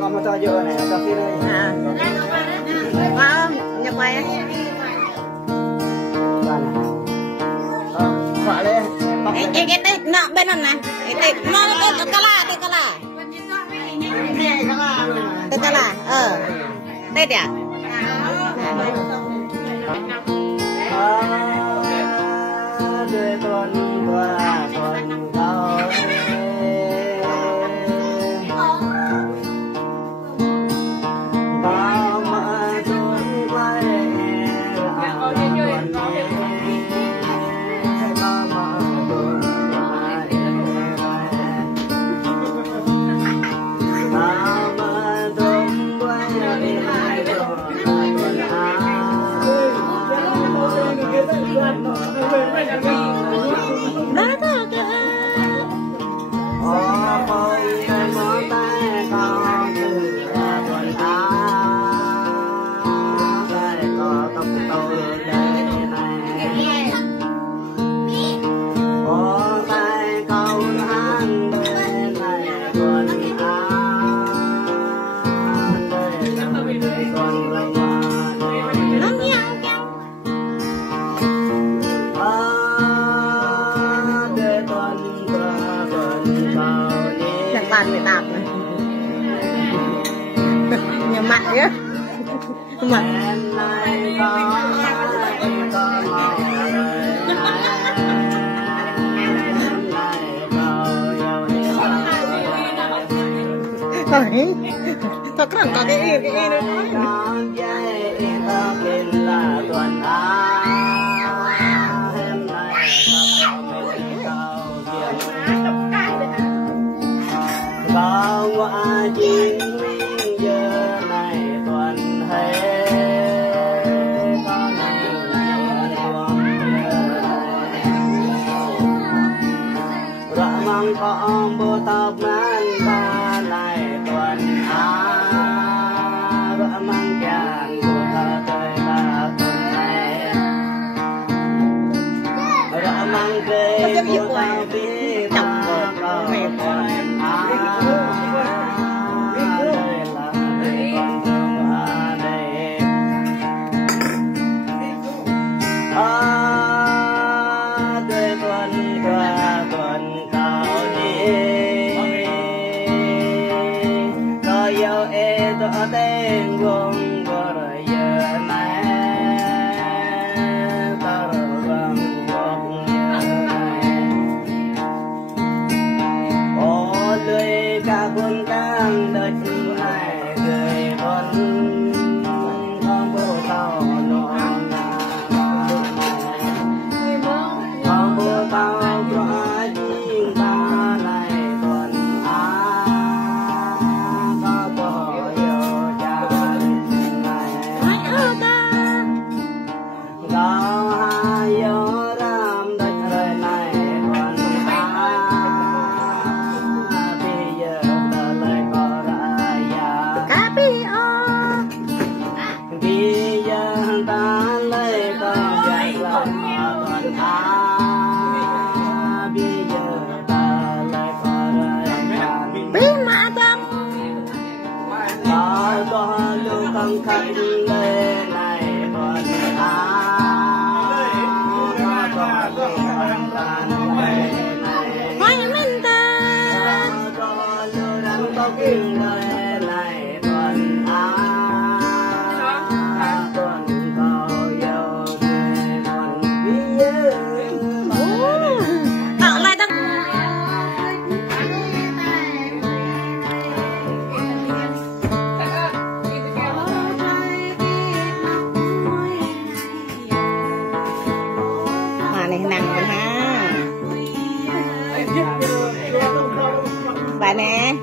Còn một trò dựa này, trò kia đây. Nhập quay. Quả lên. Cái tết nọ bên này này. Cái tết nó tết cá la, tết cá la. Tết cá la, Tết à? Người tạp này nhà mặt nhá mặt Thôi, thật rằng có cái nữa. Bao hoa chín giờ này tuần hết có này rõ mong có bồ tóc nan ba này tuần rõ mong chàng bồ tóc trời là tuần này rõ mong cây bồ tóc biết có tuần tên gồm có rồi giờ này ta bằng một giờ này ô lưới cả quân cang đợt này người con bố tao nó con bố tao có chính ta này tuần không khách lên này còn còn này Hoài minh ta có lưu đăng có kinh đời này còn còn cầu yêu còn biết tạo lại tao này nặng rồi ha bà nè